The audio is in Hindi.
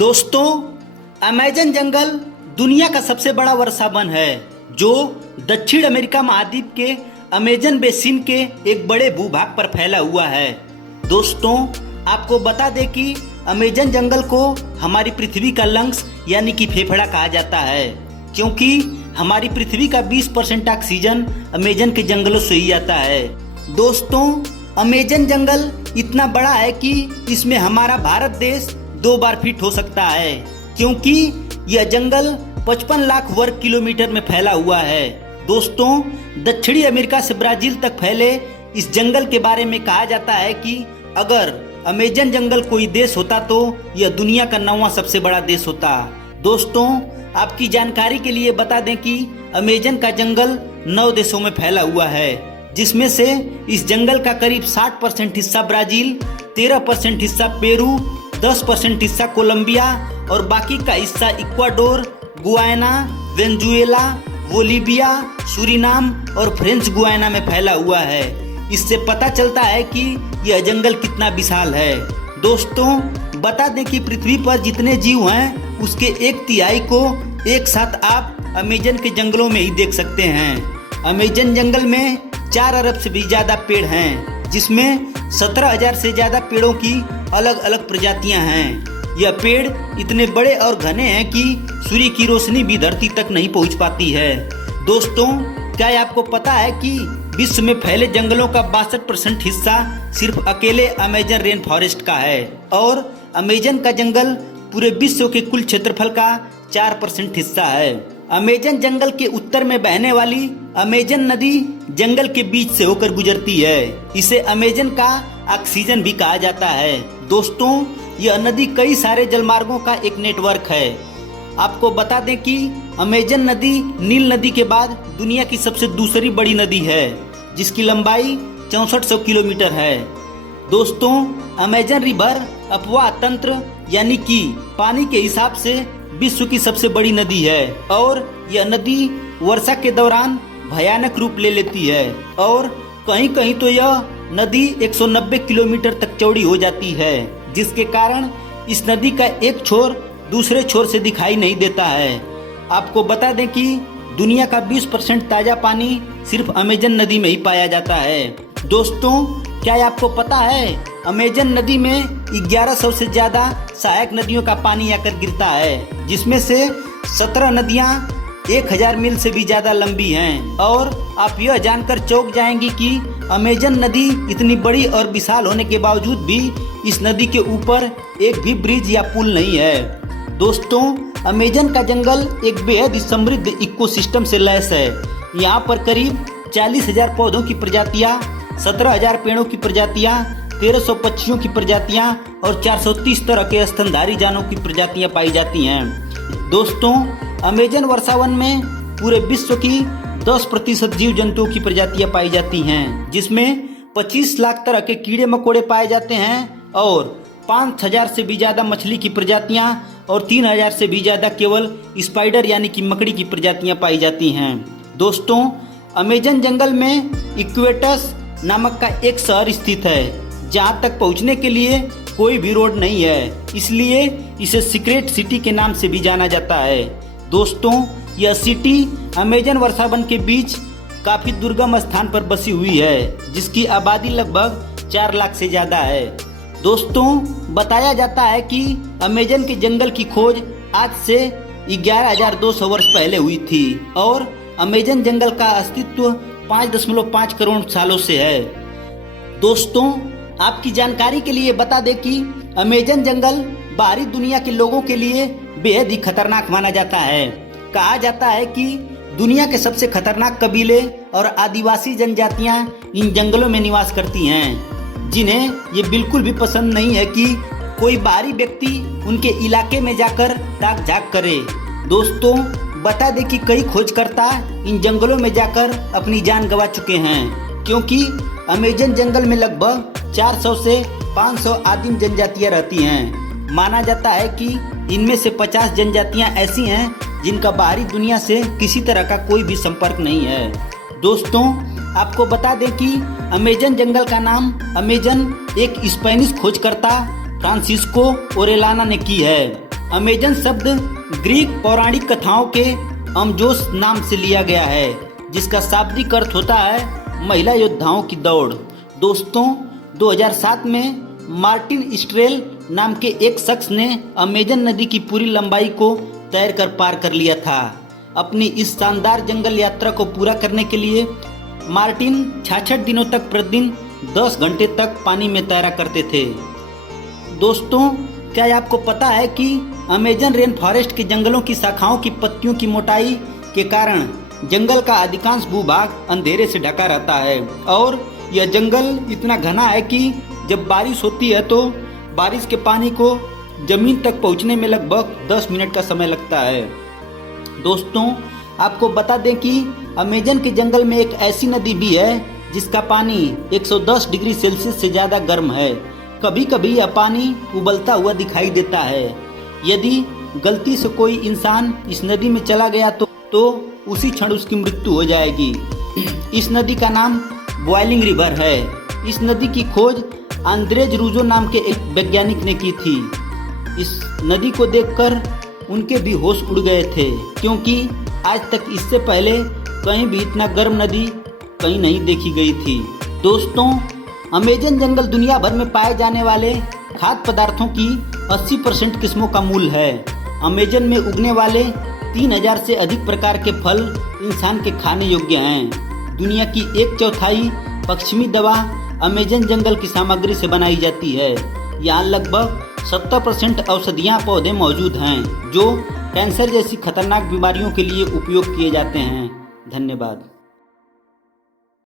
दोस्तों, अमेज़न जंगल दुनिया का सबसे बड़ा वर्षा वन है जो दक्षिण अमेरिका महाद्वीप के अमेज़न बेसिन के एक बड़े भूभाग पर फैला हुआ है। दोस्तों, आपको बता दें कि अमेज़न जंगल को हमारी पृथ्वी का लंग्स यानी कि फेफड़ा कहा जाता है, क्योंकि हमारी पृथ्वी का 20% ऑक्सीजन अमेज़न के जंगलों से ही आता है। दोस्तों, अमेज़न जंगल इतना बड़ा है कि इसमें हमारा भारत देश 2 बार फिट हो सकता है, क्योंकि यह जंगल 55 लाख वर्ग किलोमीटर में फैला हुआ है। दोस्तों, दक्षिणी अमेरिका से ब्राजील तक फैले इस जंगल के बारे में कहा जाता है कि अगर अमेज़न जंगल कोई देश होता तो यह दुनिया का 9वां सबसे बड़ा देश होता। दोस्तों, आपकी जानकारी के लिए बता दें कि अमेज़न का जंगल 9 देशों में फैला हुआ है, जिसमें से इस जंगल का करीब 60% हिस्सा ब्राजील, 13% हिस्सा पेरू, 10% हिस्सा कोलंबिया और बाकी का हिस्सा Ecuador, Guyana, Venezuela, Bolivia, Suriname और फ्रेंच गुयाना में फैला हुआ है। इससे पता चलता है कि यह जंगल कितना विशाल है। दोस्तों, बता दें कि पृथ्वी पर जितने जीव हैं उसके 1/3 को एक साथ आप अमेज़न के जंगलों में ही देख सकते हैं। अमेज़न जंगल में 4 अरब से भी ज़्यादा पेड़ हैं, जिसमें 17,000 से ज़्यादा पेड़ों की अलग अलग प्रजातियां हैं। यह पेड़ इतने बड़े और घने हैं कि सूर्य की रोशनी भी धरती तक नहीं पहुंच पाती है। दोस्तों, क्या आपको पता है कि विश्व में फैले जंगलों का 62% हिस्सा सिर्फ अकेले अमेज़न रेन फॉरेस्ट का है और अमेज़न का जंगल पूरे विश्व के कुल क्षेत्रफल का 4% हिस्सा है। अमेज़न जंगल के उत्तर में बहने वाली अमेज़न नदी जंगल के बीच से होकर गुजरती है। इसे अमेज़न का ऑक्सीजन भी कहा जाता है। दोस्तों, यह नदी कई सारे जलमार्गों का एक नेटवर्क है। आपको बता दें कि अमेज़न नदी नील नदी के बाद दुनिया की सबसे दूसरी बड़ी नदी है, जिसकी लंबाई 6400 किलोमीटर है। दोस्तों, अमेज़न रिवर अपवाह तंत्र यानी कि पानी के हिसाब से विश्व की सबसे बड़ी नदी है और यह नदी वर्षा के दौरान भयानक रूप ले लेती है और कहीं कहीं तो यह नदी 190 किलोमीटर तक चौड़ी हो जाती है, जिसके कारण इस नदी का एक छोर दूसरे छोर से दिखाई नहीं देता है। आपको बता दें कि दुनिया का 20% ताज़ा पानी सिर्फ अमेज़न नदी में ही पाया जाता है। दोस्तों, क्या आपको पता है अमेज़न नदी में 1100 से ज़्यादा सहायक नदियों का पानी आकर गिरता है, जिसमें से 17 नदियाँ 1000 मील से भी ज़्यादा लंबी हैं। और आप यह जानकर चौंक जाएंगी कि अमेज़न नदी इतनी बड़ी और विशाल होने के बावजूद भी इस नदी के ऊपर एक भी ब्रिज या पुल नहीं है। दोस्तों, अमेज़न का जंगल एक बेहद ही समृद्ध इकोसिस्टम से लैस है। यहाँ पर करीब 40,000 पौधों की प्रजातियाँ, 17,000 पेड़ों की प्रजातियाँ, 1300 पक्षियों की प्रजातियाँ और 430 तरह के स्तनधारी जानवरों की प्रजातियाँ पाई जाती हैं। दोस्तों, अमेज़न वर्षावन में पूरे विश्व की 10% जीव जंतुओं की प्रजातियाँ पाई जाती हैं, जिसमें 25 लाख तरह के कीड़े मकोड़े पाए जाते हैं और 5,000 से भी ज़्यादा मछली की प्रजातियाँ और 3,000 से भी ज़्यादा केवल स्पाइडर यानी कि मकड़ी की प्रजातियाँ पाई जाती हैं। दोस्तों, अमेज़न जंगल में इक्वेटस नामक का एक शहर स्थित है, जहाँ तक पहुँचने के लिए कोई भी रोड नहीं है, इसलिए इसे सीक्रेट सिटी के नाम से भी जाना जाता है। दोस्तों, यह सिटी अमेज़न वर्षावन के बीच काफ़ी दुर्गम स्थान पर बसी हुई है, जिसकी आबादी लगभग 4 लाख से ज़्यादा है। दोस्तों, बताया जाता है कि अमेज़न के जंगल की खोज आज से 11,200 वर्ष पहले हुई थी और अमेज़न जंगल का अस्तित्व 5.5 करोड़ सालों से है। दोस्तों, आपकी जानकारी के लिए बता दें कि अमेज़न जंगल बाहरी दुनिया के लोगों के लिए बेहद ही खतरनाक माना जाता है। कहा जाता है कि दुनिया के सबसे खतरनाक कबीले और आदिवासी जनजातियां इन जंगलों में निवास करती हैं, जिन्हें ये बिल्कुल भी पसंद नहीं है कि कोई बाहरी व्यक्ति उनके इलाके में जाकर ताक झाक करे। दोस्तों, बता दें कि कई खोजकर्ता इन जंगलों में जाकर अपनी जान गंवा चुके हैं, क्योंकि अमेज़न जंगल में लगभग 400 से 500 आदिम जनजातियां रहती हैं। माना जाता है कि इनमें से 50 जनजातियां ऐसी हैं जिनका बाहरी दुनिया से किसी तरह का कोई भी संपर्क नहीं है। दोस्तों, आपको बता दें कि अमेज़न जंगल का नाम अमेज़न एक स्पेनिश खोजकर्ता फ्रांसिस्को ओरेलाना ने की है। अमेजन शब्द ग्रीक पौराणिक कथाओं के अमजोस नाम से लिया गया है, जिसका शाब्दिक अर्थ होता है महिला योद्धाओं की दौड़। दोस्तों, 2007 में मार्टिन स्ट्रेल नाम के एक शख्स ने अमेजन नदी की पूरी लंबाई को तैरकर पार कर लिया था। अपनी इस शानदार जंगल यात्रा को पूरा करने के लिए मार्टिन 66 दिनों तक प्रतिदिन 10 घंटे तक पानी में तैरा करते थे। दोस्तों, क्या आपको पता है कि अमेजन रेन फॉरेस्ट के जंगलों की शाखाओं की पत्तियों की मोटाई के कारण जंगल का अधिकांश भूभाग अंधेरे से ढका रहता है और यह जंगल इतना घना है कि जब बारिश होती है तो बारिश के पानी को जमीन तक पहुंचने में लगभग 10 मिनट का समय लगता है। दोस्तों, आपको बता दें कि अमेजन के जंगल में एक ऐसी नदी भी है जिसका पानी 110 डिग्री सेल्सियस से ज़्यादा गर्म है। कभी कभी यह पानी उबलता हुआ दिखाई देता है। यदि गलती से कोई इंसान इस नदी में चला गया तो उसी क्षण उसकी मृत्यु हो जाएगी। इस नदी का नाम बॉइलिंग रिवर है। इस नदी की खोज आंद्रेज रूजो नाम के एक वैज्ञानिक ने की थी। इस नदी को देखकर उनके भी होश उड़ गए थे, क्योंकि आज तक इससे पहले कहीं भी इतना गर्म नदी कहीं नहीं देखी गई थी। दोस्तों, अमेजन जंगल दुनिया भर में पाए जाने वाले खाद्य पदार्थों की 80% किस्मों का मूल है। अमेजन में उगने वाले 3000 से अधिक प्रकार के फल इंसान के खाने योग्य हैं। दुनिया की 1/4 पश्चिमी दवा अमेजन जंगल की सामग्री से बनाई जाती है। यहाँ लगभग 70% औषधियाँ पौधे मौजूद हैं जो कैंसर जैसी खतरनाक बीमारियों के लिए उपयोग किए जाते हैं। धन्यवाद।